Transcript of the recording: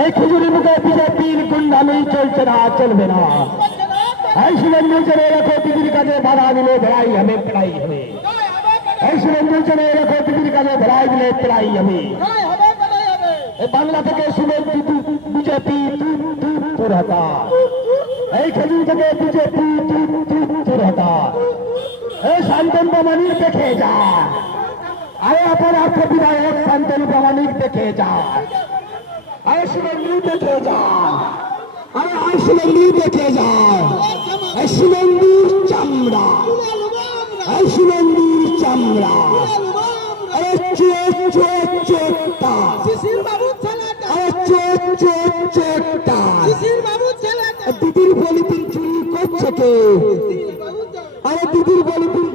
এই খেজুরি মুখে বিজেপির গুন্ডামি চলছে না, চলবে না। এই সুরেন্দ্র চলে রাখো, দিদির কাজে বাধা দিলে লড়াই হবে, লড়াই হবে। এই সুরেন্দ্র চলে রাখো, দিদির কাজে লড়াই দিলে লড়াই হবে। এই বাংলা থেকে সুরেন্দ্র বিজেপি হতা, এই খেজুর থেকে বিজেপি হতা। এই শান্তন প্রামাণিক দেখে যা, আরে অপরাধ বিধায়ক শান্তন প্রামাণিক দেখে যা, আরে সুরেন্দ্র দেখে যা, আরে আই সুরেন্দ্র দেখে যা। এই সুরেন্দ্র চামড়া, এই সুরেন্দ্র চামড়া, আরে চোটটা, আরে চোটটা। দিদির বলি তুই চুরি করছে কে? আরে দিদির বলি তুই